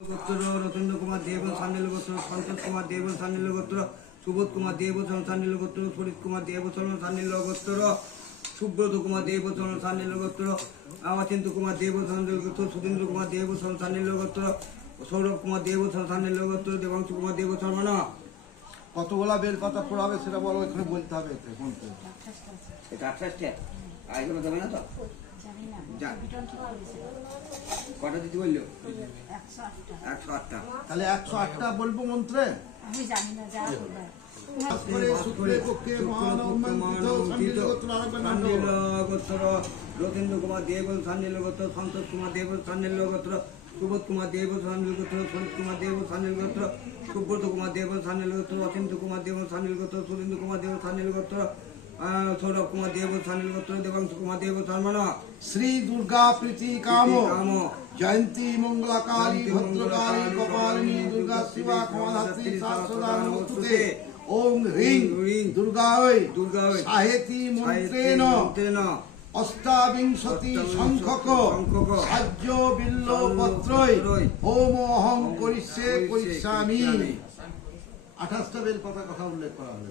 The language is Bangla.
গোত্র রতন্দ্র কুমার দেব সান্ডিল গোত্র সন্তোষ কুমার দেব সান্ডিল গোত্র সুবোধ কুমার দেব সান্ডিল গোত্র ফরিদ কুমার দেব সান্ডিল গোত্র সুব্রত কুমার দেব সান্ডিল গোত্র অচিন্ত কুমার দেব সান্ডিল গোত্র সুধীন্দ্র কুমার দেব সান্ডিল গোত্র সৌরভ কুমার দেব সান্ডিল গোত্র দেবাংশু কুমার দেব শর্মা কতগুলা বেল পাতা পড়াবে সেটা বলো এখানে বলতে হবে। এটা আঠাশটা। আর এগুলো দেবে না তো জানি না যা। বিটন ঠিক বলেছে কটা দিতে বলল? একশো আটটা। তাহলে একশো আটটা বলব মন্ত্রে? আমি জানি না যা রতীন্দ্র কুমার দেব সান্ডিল গোত্র সন্তোষ কুমার দেব সান্ডিল গোত্র সুবোধ কুমার দেব সান্ডিল গোত্র ফরিদ কুমার দেব সান্ডিল গোত্র সুব্রত কুমার দেব সান্ডিল গোত্র অচিন্ত কুমার দেব সান্ডিল গোত্র সুরেন্দ্র কুমার দেব সান্ডিল গোত্র সৌরভ কুমার দেব গোত্র দেবাংশু কুমার দেব শর্মা শ্রী দুর্গা প্রীতি কাম। কাম। জয়ন্তী ভদ্রকালী মঙ্গলাকালী কপালিনী দুর্গা শিবা কমলাত্রী শাশ্বতা নমস্তুতে। ওম হ্রিং। হ্রিং। দুর্গা ওই। দুর্গা ওই। সাহেতি মন্ত্রেণ। অষ্টাবিংশতি সংখ্যক সাহ্য বিল্ল পত্রই। ওম অহং করিষ্যে করিষ্যে করিষ্যামি। আঠাশটা বেল কথা উল্লেখ করা হলো